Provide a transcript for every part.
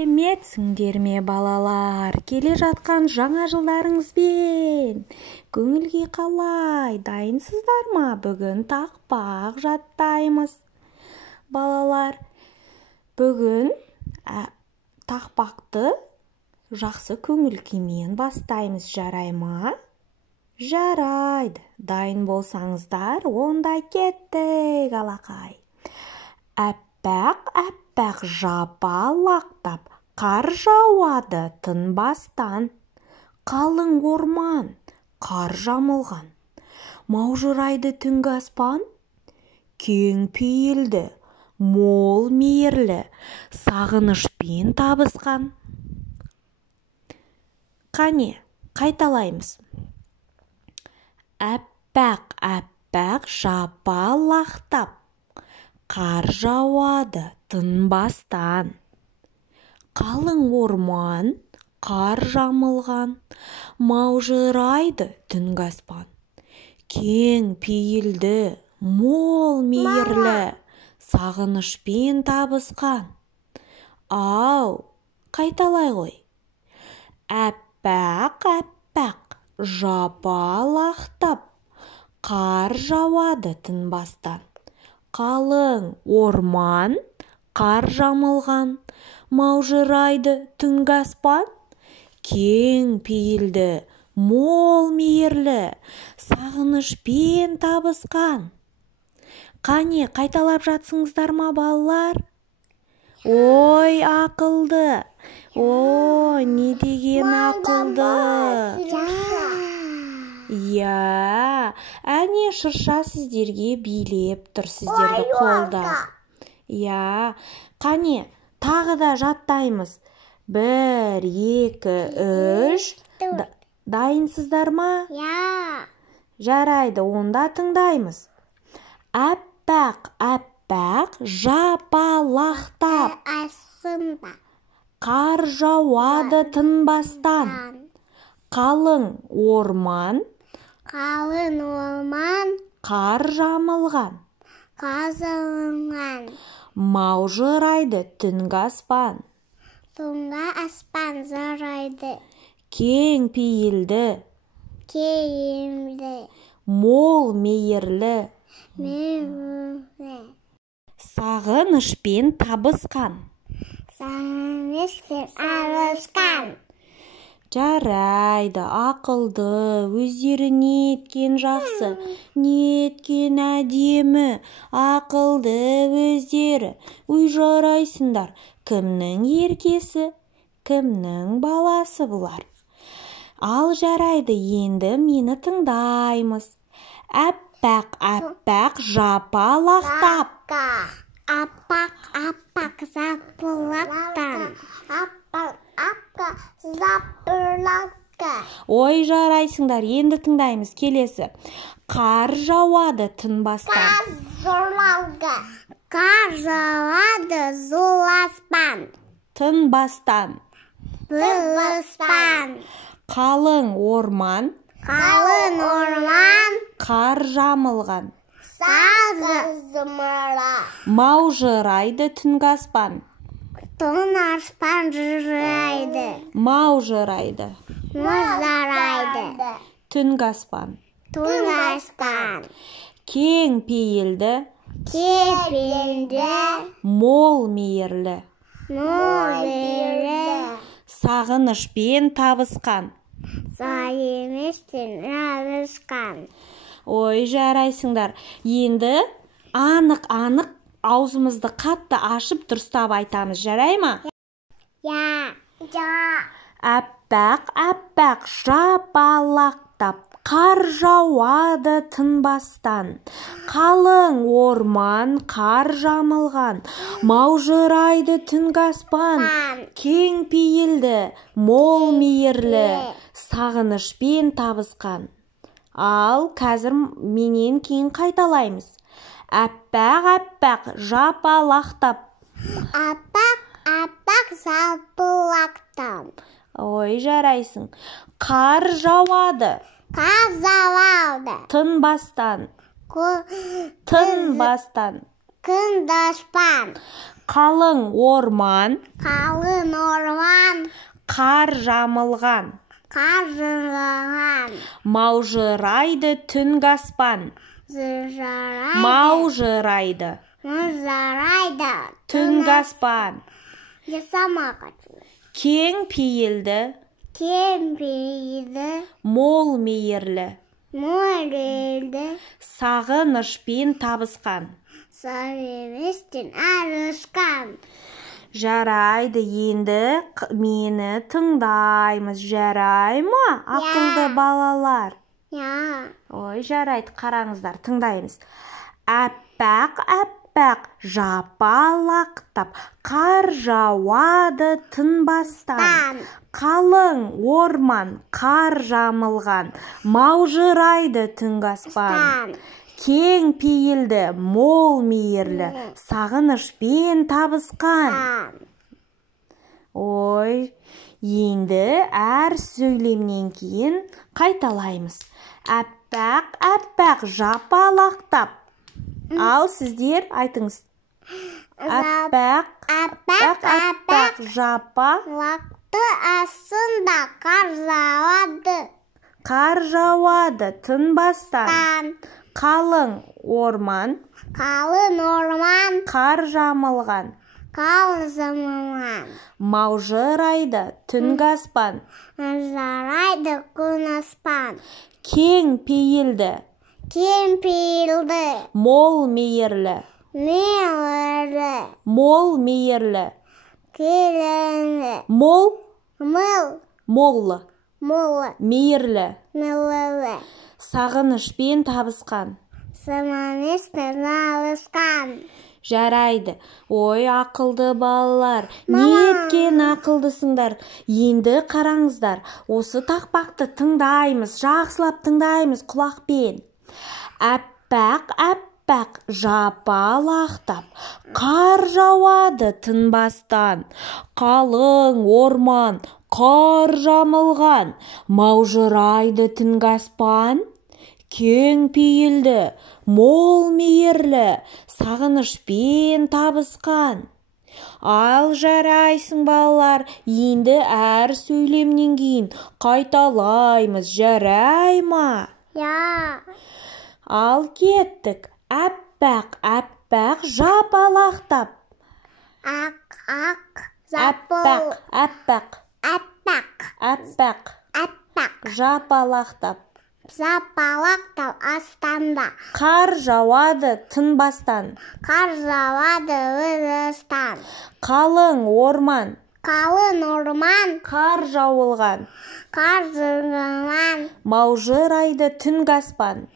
Сәлеметсіңдер ме балалар, келе жатқан жаңа жылдарыңызбен. Көңілге қалай, дайынсыздар ма? Бүгін тақпақ жаттаймыз. Балалар, бүгін тақпақты жақсы көңіл күймен бастаймыз, жарай ма? Жарайды. Дайын болсаңыздар, онда кеттік, алақай. Әппақ жапалақтап, қар жауады тынбастан. Қалың орман, қар жамылған. Маужырайды түнгі аспан. Кең пейілді, мол мейірлі, сағынышпен табысқан. Қане, қайталаймыз. Әппақ жапалақтап, қар жауады тынбастан. Қалың орман, қар жамылған, маужырайды түнгі аспан. Кең пейілді, мол мейірлі, сағынышпен табысқан. Ау, қайталай ғой. Әппақ жапалақтап, қар жауады тынбастан. Қалың орман, қар жамылған, маужырайды түнгі аспан. Кең пейілді, мол мейірлі, сағынышпен табысқан. Қане, қайталап жатсыңыздар ма, балалар? Ой, ақылды. Ой, не деген ақылды. Я, әне шырша сіздерге билеп тұр, сіздерді қолда. Я, қане, тағы да жаттаймыз. 1, 2, 3. Дайынсыздар ма? Я. Жарайды, онда тыңдаймыз. Әппақ жапалақтап, қар жауады тынбастан. Қалың орман, қар жамылған. Маужырайды түнгі аспан. Түнгі аспан жарайды. Кең пейілді, мол мейірлі, сағынышпен табысқан. Жарайды, ақылды, өздері неткен жақсы, неткен әдемі, ақылды өздері. Ой, жарайсыңдар, кімнің еркесі, кімнің баласы бұлар? Ал жарайды, енді мені тыңдаймыз. Әппақ жапалақтап, Аппақ жапалақтан. Ой, жарайсыңдар, енді тыңдаймыз, келесі. Қар жауады тынбастан. Қар жауады зуласпан. Тынбастан. Қалың орман, қар жамылған. Маужырайды түнгі аспан. Түнгі аспан жырайды. Маужырайды. Түнгі аспан. Кең пейілді, мол мейірлі, сағынышпен табысқан. Ой, жарайсыңдар. Енді анық аузымызды қатты ашып дұрыстап айтамыз, жарай ма? Я. Әппақ жапалақтап, қар жауады тынбастан. Қалың орман, қар жамылған, маужырайды түнгі аспан. Кең пейілді, мол мейірлі, сағынышпен табысқан. Ал қазір менен кейін қайталаймыз. Әппақ жапалақтап. Аппақ жапалақтап. Ой, жарайсың. Қар жауады. Тынбастан. қалың орман, қалың орман, қар жамылған, қар жамылған, маужырайды түнгі аспан, маужырайды жарайды түнгі аспан, жасамаға кең пейілді, кең пейілді, мол мейірлі, мол елді, сағынышпен табысқан. сағынышпен арышқан. Жарайды, енді мені тыңдаймыз, жарай ма, ақылды балалар? Ой, жарайды, қараңыздар, тыңдаймыз. Әппақ, әппақ, жапалақтап, қар жауады тынбастан. Қалың орман, қар жамылған, маужырайды түнгі аспан. Кең пейілді, мол мейірлі, сағынышпен табысқан. Ой, енді әр сөйлемнен кейін қайталаймыз. Әппақ, әппақ, жапалақтап. Ал сіздер айтыңыз. Әппақ, әппақ, әппақ, жапалақты астында қар жауады. Қар жауады тынбастан. Қалың орман, қар жамылған, маужырайды түнгі аспан, кең пейілді, мол мейірлі, мол мейірлі, мол мейірлі, сағынышпен табысқан. Жарайды. Ой, ақылды балалар, неткен ақылдысыңдар. Енді қараңыздар, осы тақпақты тыңдаймыз, жақсылап тыңдаймыз құлақпен. Әппақ, әппақ, жапалақтап, қар жауады тынбастан. Қалың орман, қар жамылған, маужырайды түнгі аспан. Кең пейілді, мол мейірлі, сағынышпен табысқан. Ал жарайсың балалар, енді әр сөйлемнен кейін қайталаймыз, жарай ма? Ал кеттік. Әппақ, әппақ, жапалақтап. Әппақ, әппақ, әппақ, жапалақтап. Жапалақтап астанда. Қар жауады тынбастан. Қар жауады тынбастан. Қалың орман, қар жауылған, маужырайды түнгі аспан.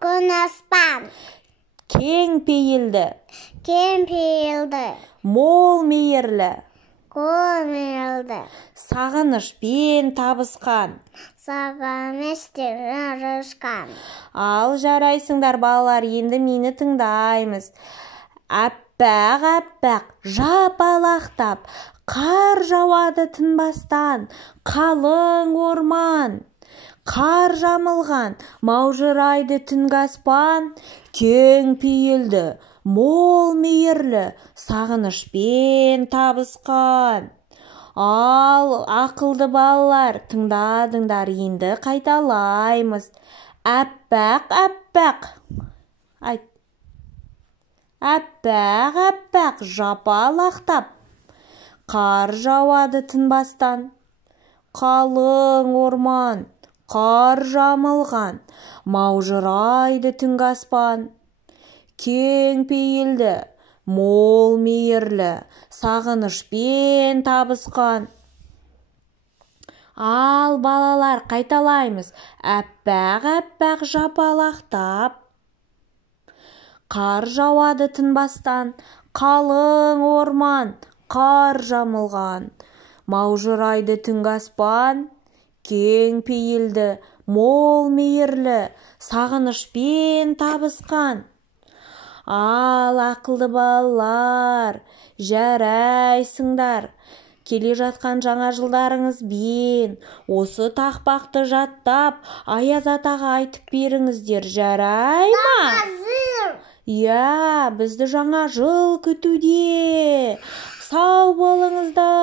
күн аспан. Кең пейілді, мол мейірлі, сағынышпен табысқан. Ал жарайсыңдар балалар, енді мені тыңдаймыз. Әппақ, әппақ, жапалақтап, қар жауады тынбастан. Қалың орман, қар жамылған, маужырайды түнгі аспан. Кең пейілді, мол мейірлі, сағынышпен табысқан. Ал ақылды балалар, тыңдадыңдар, енді қайталаймыз. Әппақ, әппақ. Айт. Әппақ, әппақ, жапалақтап, қар жауады тынбастан. Қалың орман, қар жамылған, маужырайды түнгі аспан. Кең пейілді, мол мейірлі, сағынышпен табысқан. Ал балалар, қайталаймыз. Әппақ, әппақ, жапалақтап, қар жауады тынбастан. Қалың орман, қар жамылған, маужырайды түнгі аспан. Кең пейілді, мол мейірлі, сағынышпен табысқан. Ал ақылды балалар, жарайсыңдар. Келе жатқан жаңа жылдарыңызбен осы тақпақты жаттап, Аяз атаға айтып беріңіздер, жарай ма? Иә, бізді жаңа жыл күтуде. Сау болыңыздар.